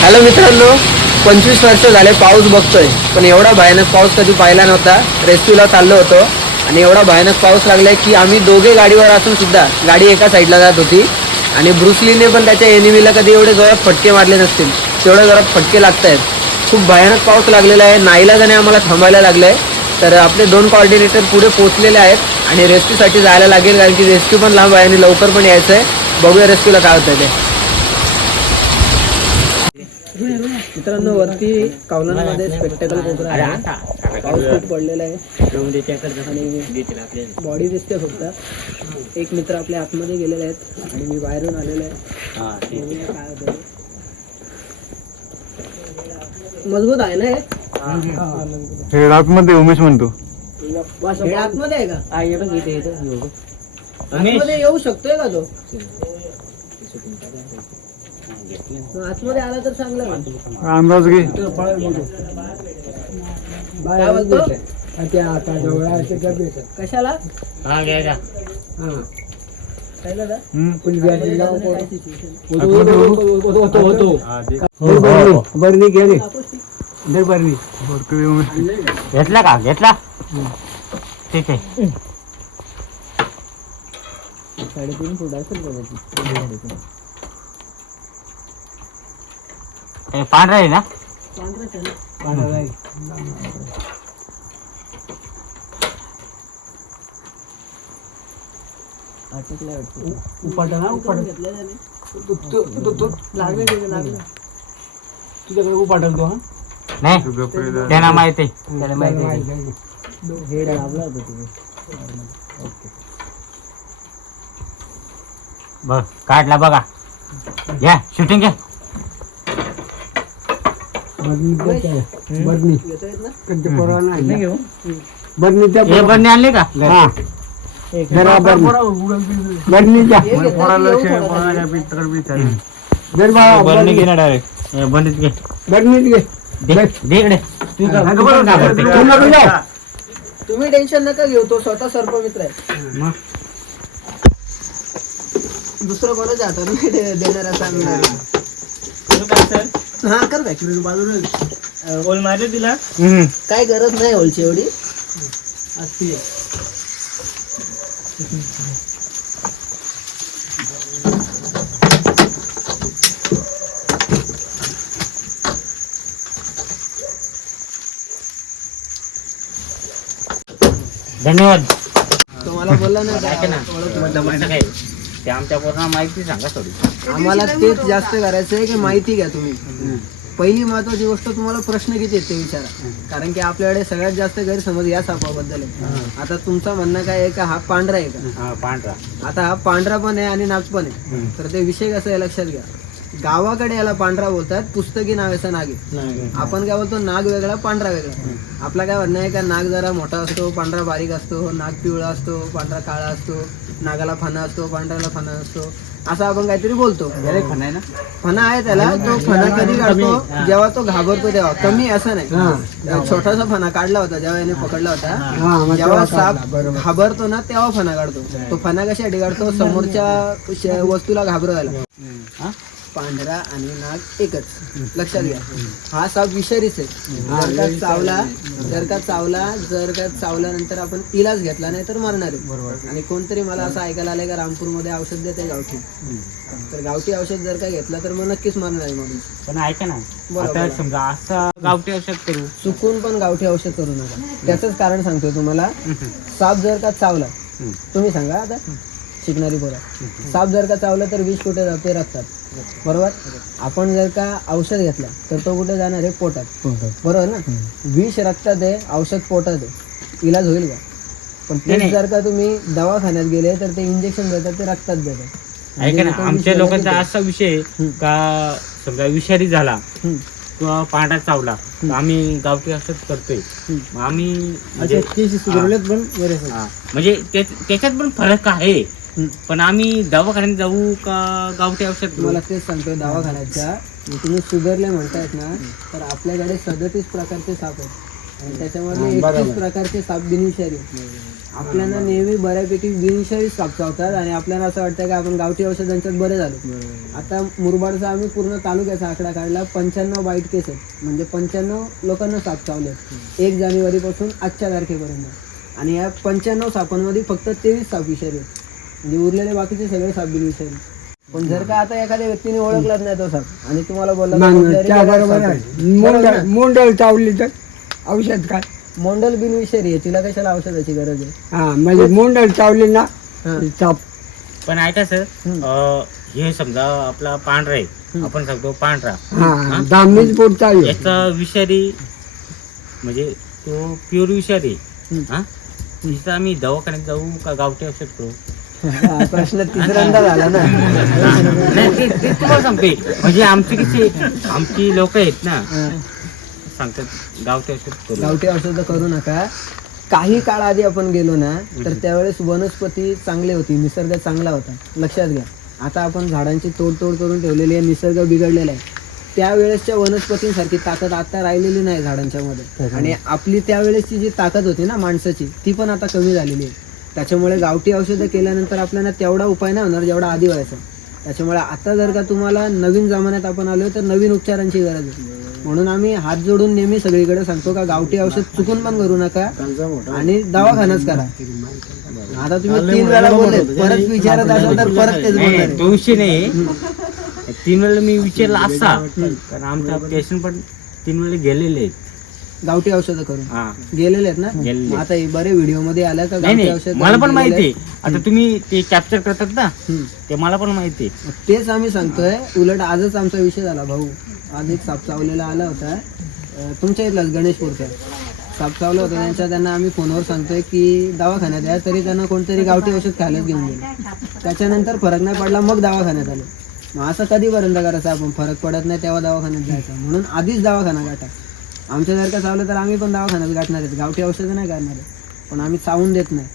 Hello मित्रांनो पंचवीस वर्ष झाले पाऊस बघतोय पण एवढा भयानक पाऊस कधी पाहिला नव्हता. रेस्क्यूला चाललो होतो आणि एवढा भयानक पाऊस लागलाय की आम्ही दोघे गाडीवर असून सुद्धा गाडी एका साईडला जात होती. आणि ब्रुसलीने पण त्याच्या एनिमीला कधी एवढे जोरात फटके मारले नसतील तेवढे जोरात फटके लागत आहेत खूप भयानक पाऊस लागलेला आहे नाईलाजाने आम्हाला थांबायला लागलंय. तर आपले दोन कॉर्डिनेटर पुढे पोहोचलेले आहेत आणि रेस्क्यूसाठी जायला लागेल कारण की रेस्क्यू पण लांब आहे आणि लवकर पण यायचं आहे बघूया रेस्क्यूला काय होतं ते. मित्रांनो वरती कौलांमध्ये स्पेक्टेकल कोपरा आहे. पाऊस खूप पडलेला आहे. आणि बॉडी दिसते फक्त. एक मित्र आपल्या आतमध्ये गेलेले आहेत. आणि मी बाहेरून आलेलो आहे. काय. मजबूत आहे ना हे? हे आतमध्ये उमेश म्हणतो. हे आतमध्ये आहे का? आतमध्ये येऊ शकतोय का तो? आतमध्ये आला तर चांगलं आहे. अंदाज घे. काय बोलतो? कशाला. काय situation? वरती उमेश घेतला का? घेतला? ठीक आहे. साडेतीन फूट असेल हे पांढरा आहे ना? त्याने. लागलं तिथे, लागलं. नाही. त्यांना माहिती. आहे. त्याला माहिती होता. बघ काढला बघा. घ्या शूटिंग घ्या हे आणले का? हे. डायरेक्ट घे. दे इकडे. तू तू पण. तुम्ही टेन्शन नका घेऊ तो स्वतः सर्पमित्र आहे. मग? दुसरं कोणाच्या हातात नाही दे- देणार असं आम्ही? नाही. हा कर back. हम्म. काय गरज नाही होलची एवढी धन्यवाद तुम्हाला बोलला ना ऐका ना काय? ते आमच्या पूर्ण माहिती सांगा थोडी. आम्हाला तेच जास्त करायचं आहे की माहिती घ्या तुम्ही. पहिली महत्वाची गोष्ट तुम्हाला प्रश्न किती आहेत ते विचारा. कारण की आपल्याकडे सगळ्यात जास्त गैरसमज या सापाबद्दल आहे आता तुमचं म्हणणं काय आहे का हा पांढरा आहे का? हा पांढरा. आता हा पांढरा पण आहे आणि नाग पण आहे. तर ते विषय कसं आहे लक्षात घ्या. गावाकडे याला पांढरा बोलतात पुस्तकी नागाचा नाग आहे. आपण काय बोलतो नाग वेगळा पांढरा वेगळा. आपला काय म्हणणं आहे का नाग जरा मोठा असतो पांढरा बारीक असतो नाग पिवळा असतो पांढरा काळा असतो नागाला फणा असतो पांढऱ्याला फणा असतो असं आपण काहीतरी बोलतो. फणा आहे त्याला तो फणा कधी काढतो? जेव्हा तो घाबरतो तेव्हा. कमी असं नाही. छोटासा फणा काढला होता जेव्हा याने पकडला होता जेव्हा साप घाबरतो ना तेव्हा फणा काढतो. तो फणा कशासाठी काढतो? समोरच्या वस्तूला घाबरवायला. पांढरा आणि नाग एकच. लक्षात घ्या. हा साप विषारीच आहे. जर का चावला जर का चावला जर का चावल्यानंतर आपण इलाज घेतला नाही तर मरणार आहे. आणि कोणतरी मला असं ऐकायला आलंय का रामपूरमध्ये औषध देते गावठी. तर गावठी औषध जर का घेतलं तर मग नक्कीच मरणार आहे म्हणून पण ऐका ना. आता बोला. समजा असं गावठी औषध करू. चुकून पण गावठी औषध करू नका. त्याचंच कारण सांगतोय तुम्हाला. साप जर का चावला तुम्ही सांगा आता. शिकणारी बोला साप जर का चावला तर विष कुठे जाते? रक्तात. बरोबर? आपण जर का औषध घेतलं तर तो कुठे जाणार आहे? पोटात. बरोबर ना? विष रक्तात आहे औषध पोटात आहे. इलाज होईल का? पण तेच जर का तुम्ही दवाखान्यात गेले तर ते इंजेक्शन देतात ते रक्तात देतात. ऐका ना आमच्या लोकांचा असा विषय आहे का समजा विषारी झाला. किंवा पांढरा चावला तर आम्ही गावठी औषध करतोय. आम्ही म्हणजे. म्हणजे त्या- त्याच्यात पण फरक आहे. पण आम्ही दवाखान्यात जाऊ का गावठी औषध घेऊ? मला तेच सांगतोय दवाखान्याच्या. तुम्ही सुधारले म्हणतायत ना तर आपल्याकडे सदतीस प्रकारचे साप आहेत. आणि त्याच्यामध्ये एकतीस प्रकारचे साप बिनविषारी आहेत. आपल्याला नेहमी बऱ्यापैकी बिनविषारी साप चावतात आणि आपल्याला असं वाटतं की आपण गावठी औषधांच्यात बरे झालो. आता मुरबाडचा आम्ही पूर्ण तालुक्याचा आकडा काढला पंच्याण्णव बाईट केस आहेत. म्हणजे पंच्याण्णव लोकांना साप चावले एक जानेवारीपासून आजच्या तारखेपर्यंत. आणि या पंच्याण्णव सापांमध्ये फक्त तेवीस साप विषारी आहेत. म्हणजे उरलेले बाकीचे सगळे साप बिनविषारी पण जर का आता एखाद्या व्यक्तीने ओळखलाच नाही तो साप आणि तुम्हाला बोलला मोंडल चावली तर औषध काय? मोंडल बिनविषारी आहे तिला कशाला औषधाची गरज आहे? हा म्हणजे मोंडल चावली ना. चाप पण ऐका सर हे समजा आपला पांढरा आहे आपण सांगतो पांढरा. हा पोट याचा विषारी म्हणजे तो प्युअर विषारी. हा? आम्ही दवाखान्यात जाऊ का गावठी औषध करू? प्रश्न तिसऱ्यांदा झाला ना. नाही ते ते तुम्हाला सांगते म्हणजे आमची कशी आमची लोक आहेत ना हा. सांगतात गावठी औषध करू गावठी औषधं करू नका. काही काळ आधी आपण गेलो ना तर त्यावेळेस वनस्पती चांगली होती निसर्ग चांगला होता. लक्षात घ्या. आता आपण झाडांची तोडतोड करून ठेवलेली आहे निसर्ग बिघडलेला आहे. त्यावेळेसच्या वनस्पतींसारखी ताकद आता राहिलेली नाही झाडांच्या मध्ये. आणि आपली त्यावेळेसची जी ताकद होती ना माणसाची ती पण आता कमी झालेली आहे. त्याच्यामुळे गावठी औषधं केल्यानंतर आपल्याला तेवढा उपाय नाही होणार जेवढा आधी व्हायचा. त्याच्यामुळे आता जर का तुम्हाला नवीन जमान्यात आपण आलो तर नवीन उपचारांची गरज आहे. म्हणून आम्ही हात जोडून नेहमी सगळीकडे सांगतो का गावठी औषध चुकून पण करू नका आणि दवाखानाच करा. आता तुम्ही तीन वेळा बोलले परत विचारत असाल तर परत तेच बोलणार विषय नाही तीन वेळेला मी विचारला असा कारण आमचा पेशंट पण तीन वेळेला गेलेले आहेत. गावठी औषधं करून. हा. गेलेले आहेत ना? गेलेले. आता हे बरे व्हिडिओमध्ये आल्या का नाही गावठी नाही. औषध मला पण माहिती आहे. आता तुम्ही ते कॅप्चर करतात ना. ते मला पण माहिती आहे. तेच आम्ही सांगतोय उलट आजच आमचा विषय झाला भाऊ. आज एक साप चावलेला आला होता. अं, तुमच्या इथलाच गणेशपूरचा. साप चावला होता त्यांच्या त्यांना आम्ही फोनवर सांगतोय की दवाखान्यात आहे तरी त्यांना कोणतरी गावठी औषध खायलाच घेऊन गेलं. त्याच्यानंतर फरक नाही पडला मग दवाखान्यात आलो. मग असं कधीपर्यंत करायचं आपण? फरक पडत नाही तेव्हा दवाखान्यात जायचं. म्हणून आधीच दवाखाना गाठा. आमच्या जर का चावलं तर आम्ही पण दवाखान्यात गाठणार आहेत. गावठी औषधं नाही करणार आहे पण आम्ही चावून देत नाही.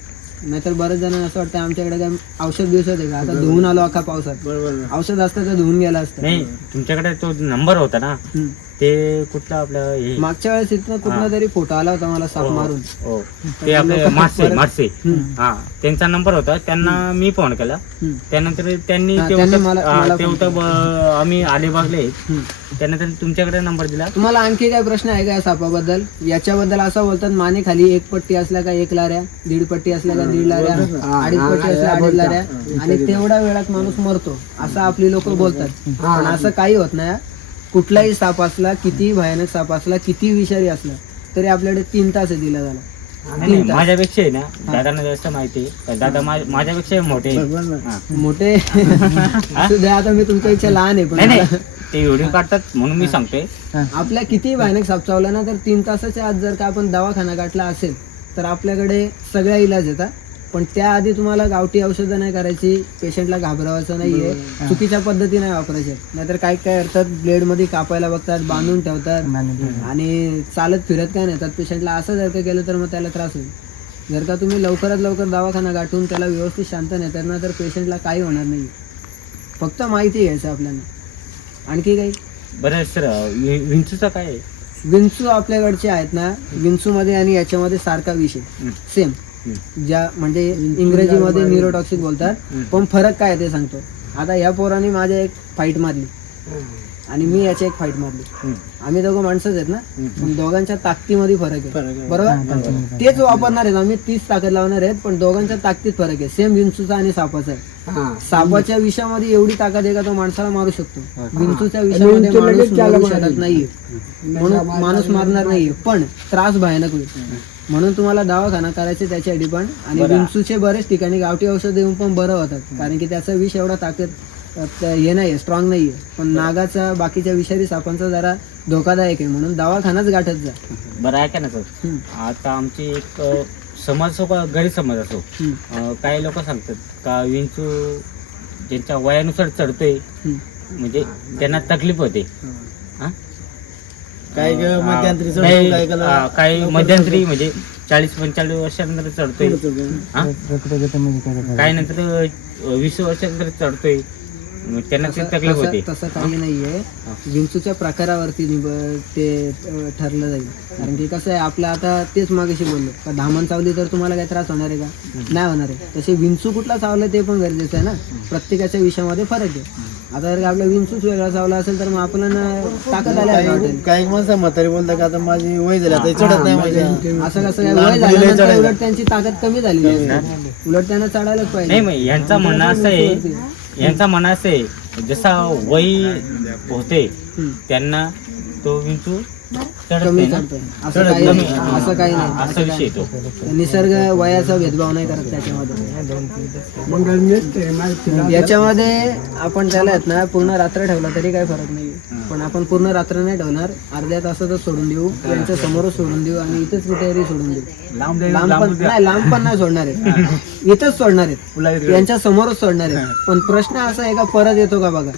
नाहीतर बरेच जण असं वाटतं आमच्याकडे काय औषध दिवसात आहे का? आता धुवून आलो अख्खा पावसात. औषध असतं तर धुवून गेला असतं. नाही तुमच्याकडे तो नंबर होता ना. ते कुठला आपलं हे? मागच्या वेळेस इथनं कुठला तरी फोटो आला होता मला साप मारून. हो. ते आपले मासे मासे. हा त्यांचा नंबर होता. त्यांना मी फोन केला. त्यानंतर त्यांनी हा, ते त्यांनी होतं- मला- हा, मला ते phone होतं ब- आम्ही अलिबागले हम्म. त्यानंतर तुमच्याकडे नंबर दिला. तुम्हाला आणखी काय प्रश्न आहे का या सापाबद्दल? याच्याबद्दल असं बोलतात माने खाली एक पट्टी असल्या का एक लाऱ्या दीड पट्टी असल्या का दीड लाऱ्या अडीच पट्टी असल्या अडीच लाऱ्या. आणि तेवढ्या वेळात माणूस मरतो असं आपली लोक बोलतात. पण असं काही होत नाही कुठलाही साप असला किती भयानक साप असला किती विषारी असला तरी आपल्याकडे तीन तास दिला झाला नाही, माझ्यापेक्षा आहे ना दादांना जास्त माहिती आहे. दादा मा- माझ्यापेक्षा मोठे आहे. हा. मोठे? असू द्या आता मी तुमच्यापेक्षा लहान आहे नाही पण नाही ते व्हिडिओ काढतात म्हणून मी सांगतोय. आपल्या किती भयानक साप चावला ना तर तीन तासाच्या आत जर का आपण दवाखाना गाठला असेल तर आपल्याकडे सगळ्या इलाज येतात पण त्याआधी तुम्हाला गावठी औषधं नाही करायची पेशंटला घाबरवायचं नाहीये. चुकीच्या पद्धती नाही वापरायच्या नाहीतर काय काय करतात ब्लेडमध्ये कापायला बघतात बांधून ठेवतात. आणि चालत फिरत काय नेतात पेशंटला असं जर का केलं तर मग त्याला त्रास होईल. जर का तुम्ही लवकरात लवकर दवाखाना गाठून त्याला व्यवस्थित शांत नेतात ना तर पेशंटला काही होणार नाही फक्त माहिती घ्यायचं आपल्याला. आणखी काही? बरं सर विंचूचा काय आहे? विंचू आपल्याकडचे आहेत ना. विंचू मध्ये आणि याच्यामध्ये सारखा विषय. सेम. ज्या म्हणजे इंग्रजीमध्ये न्यूरोटॉक्सिक बोलतात. पण फरक काय ते सांगतो. आता ह्या पोराने माझ्या एक फाईट मारली. आणि मी याची एक फाईट मारली. आम्ही दोघं माणसंच आहेत ना. दोघांच्या ताकदीमध्ये फरक आहे. बरोबर? तेच वापरणार आहेत आम्ही तीच ताकद लावणार आहेत पण दोघांच्या ताकदीत फरक आहे. सेम विंचूचा आणि सापाचा आहे. सापाच्या विषामध्ये एवढी ताकद आहे का तो माणसाला मारू शकतो? विंचूच्या विषामध्ये लगेच माणूस मारू. शकत नाहीये. म्हणून माणूस मारणार नाहीये. पण त्रास भयानक होईल. म्हणून तुम्हाला दवाखाना करायचे त्याच्यासाठी पण आणि विंचूचे बरेच ठिकाणी गावठी औषध देऊन पण बरं होतात. कारण की त्याचा विष एवढा ताकद त- हे नाहीये स्ट्रॉंग नाहीये. पण नागाचा बाकीच्या विषारी सापांचा जरा धोकादायक आहे. म्हणून दवाखानाच गाठत जा. बरं ऐका ना सर. हम्म, आता आमची एक अ, समाज असो का गरीब समाज असो हम्म, अ, काही लोक सांगतात का विंचू ज्यांच्या वयानुसार चढतोय हम्म. म्हणजे त्यांना तकलीफ होते. हा? काही मध्यंतरी चढतो, काही काही मध्यंतरी म्हणजे चाळीस पंचेचाळीस वर्षानंतर चढतोय. हा? काही नंतर अ, वीस वर्षानंतर चढतोय. मग त्यांना ते तसं- तकलीफ तसं- होते. तसं काही नाहीये. विंचूच्या प्रकारावरती निब- ते अं, ठरलं जाईल. कारण की कसं आहे आपलं आता तेच मागाशी बोललो. का धामण चावली तर तुम्हाला काही त्रास होणार आहे का? नाही होणार आहे. तसे विंचू कुठला चावलं ते पण गरजेचं आहे ना. प्रत्येकाच्या विषयामध्ये फरक आहे. आता जर का आपला विंचूच वेगळा चावला असेल तर मग आपल्याला ताकद आल्या वाटेल. काही माणसं म्हातारी बोलतात का आता माझी वय झाली आता चढत नाही माझ्या. असं कसं काय वय झाल्यानंतर उलट त्यांची ताकद कमी झालेली आहे. उलट त्यांना चढायलाच नाही पाहिजे मग यांचं म्हणणं असं आहे यांचं म्हणणं असं आहे जसा वय होते. त्यांना तो विंचू कमी. चढतोय असं काही नाही. असं काही नाही. असा विषय तो. निसर्ग वयाचा भेदभाव नाही करत त्याच्यामध्ये. याच्यामध्ये आपण त्याला आहेत ना पूर्ण रात्र ठेवला तरी काही फरक नाही. पण आपण पूर्ण रात्र नाही ठेवणार. अर्ध्या तासातच सोडून देऊ. त्यांच्या समोरच सोडून देऊ आणि इथेच कुठेतरी सोडून देऊ. लांब पण नाही लांब पण नाही सोडणार आहेत. इथंच सोडणार आहेत. यांच्या समोरच सोडणार आहेत. पण प्रश्न असा आहे का परत येतो का बघा?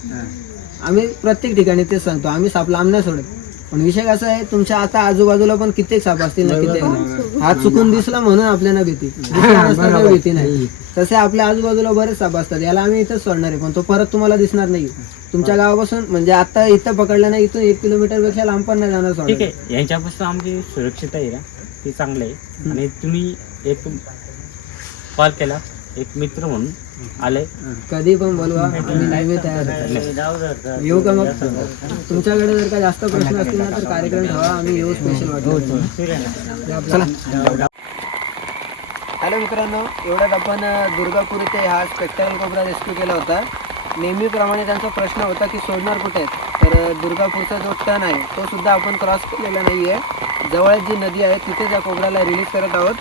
आम्ही प्रत्येक ठिकाणी तेच सांगतो. आम्ही साप लांब नाही सोडत. पण विषय कसा आहे तुमच्या आता आजूबाजूला पण कित्येक साप असतील ना कित्येक. नाही. हा चुकून दिसला म्हणून आपल्याला भीती. दिसला नसता तर भीती नाही. तसे आपल्या आजूबाजूला बरेच साप असतात. याला आम्ही इथंच सोडणार आहे पण तो परत तुम्हाला दिसणार नाही. तुमच्या गावापासून म्हणजे आता इथं पकडलं नाही इथून एक किलोमीटरपेक्षा लांब पण नाही जाणार ठीक. आहे. यांच्यापासून आमची सुरक्षित आहे ना ते चांगलं आहे. आणि तुम्ही एक कॉल केला. एक मित्र म्हणून आले. कधी पण बोलवा आम्ही नेहमी तयार आहे. येऊ का मग? तुमच्याकडे जर का जास्त प्रश्न असतील ना तर कार्यक्रम ठेवा आम्ही येऊ स्पेशल वाटतो चला. हॅलो मित्रांनो एवढ्यात आपण अ, दुर्गापूर इथे हा स्पेक्ट्रल कोबरा रेस्क्यू केला होता. नेहमीप्रमाणे त्यांचा प्रश्न होता की सोडणार कुठे? आहेत तर अ, दुर्गापूरचा जो टन आहे तो सुद्धा आपण क्रॉस केलेला नाही आहे जवळच जी नदी आहे तिथे त्या कोबराला रिलीज करत आहोत.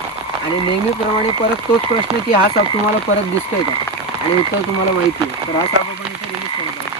आणि नेहमीप्रमाणे परत तोच प्रश्न की हा साप तुम्हाला परत दिसतोय का? आणि उत्तर तुम्हाला माहिती आहे. तर हा साप आपण इथे रिलीज करत आहोत.